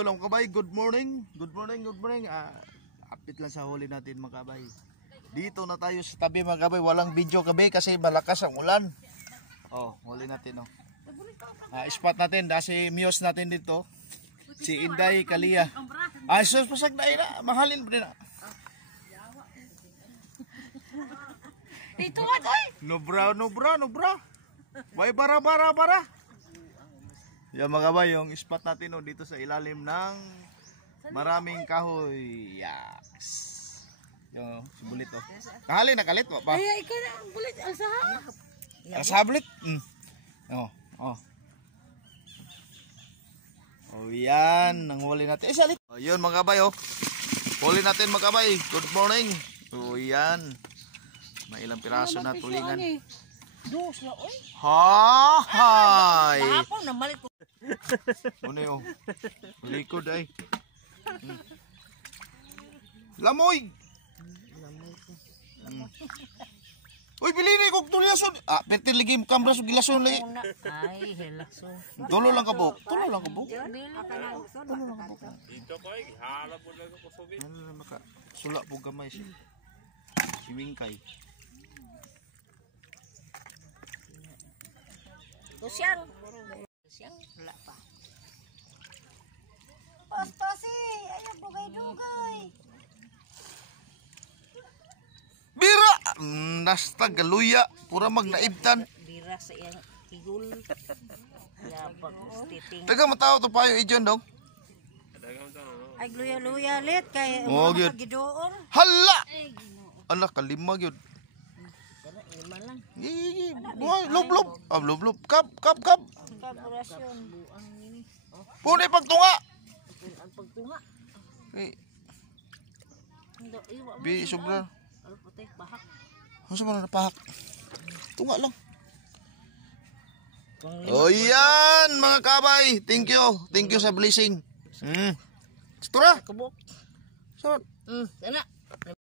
Yo lang kabay, good morning. Good morning, good morning. Update lang sa huli natin mga kabay. Dito na tayo sa tabi mga kabay. Walang video kabay kasi malakas ang ulan. Oh, huli natin oh. Spot natin, si Muse natin dito. Si Inday Kalia. Sus pasag na ina, mahalin pa din na. Ito nga doy. Nobra. Way bara. Yan mga kabay, yung spot natin oh, dito sa ilalim ng maraming kahoy. Yes. Yung si bulit oh. Kahali na kalit pa. Ay, ikaw na ang bulit. Alsaha. Alsaha bulit. Oh. Oh yan, nanghuli natin. Salit. Oh, yun mga kabay oh. Huli natin mga kabay. Good morning. Oh yan. May ilang piraso na tulingan. Dos na oy. Hay. Ako na malit ko. Ano yun? Likod ay. Lamoy. Uy, bilini kong tulyason. Pertin lagi kamera sa gilason lagi. Ay, helaso. Tulo lang kabuk. Dito ko ay hala po lang ko subi. Ano maka sulak po gamay siya. Si Wingkay. Kusyang. Wala pa. Pastasi, ayo dugay-dugay. Bira! Nasta galuya. Pura magnaibtan. Bira sa iyang igul. Yabag titing. Taga matao to payo ijon dong. Ay luya-luya lit kay Oh, gyud. gidoon. Hala! Ala kalima gyud. Lima lang. Gigi. Boy, lob. Lob. Kap. Kaburasyon. Punay pagtunga. Ang pagtunga. Eh, Hindi, iwa mo. bi sobra. Ang puti, bahak. Ano man napahak? Tunga lang. Oh yan mga kabay. Thank you sa blessing. Tura. Kabuk. Sarap. Sana.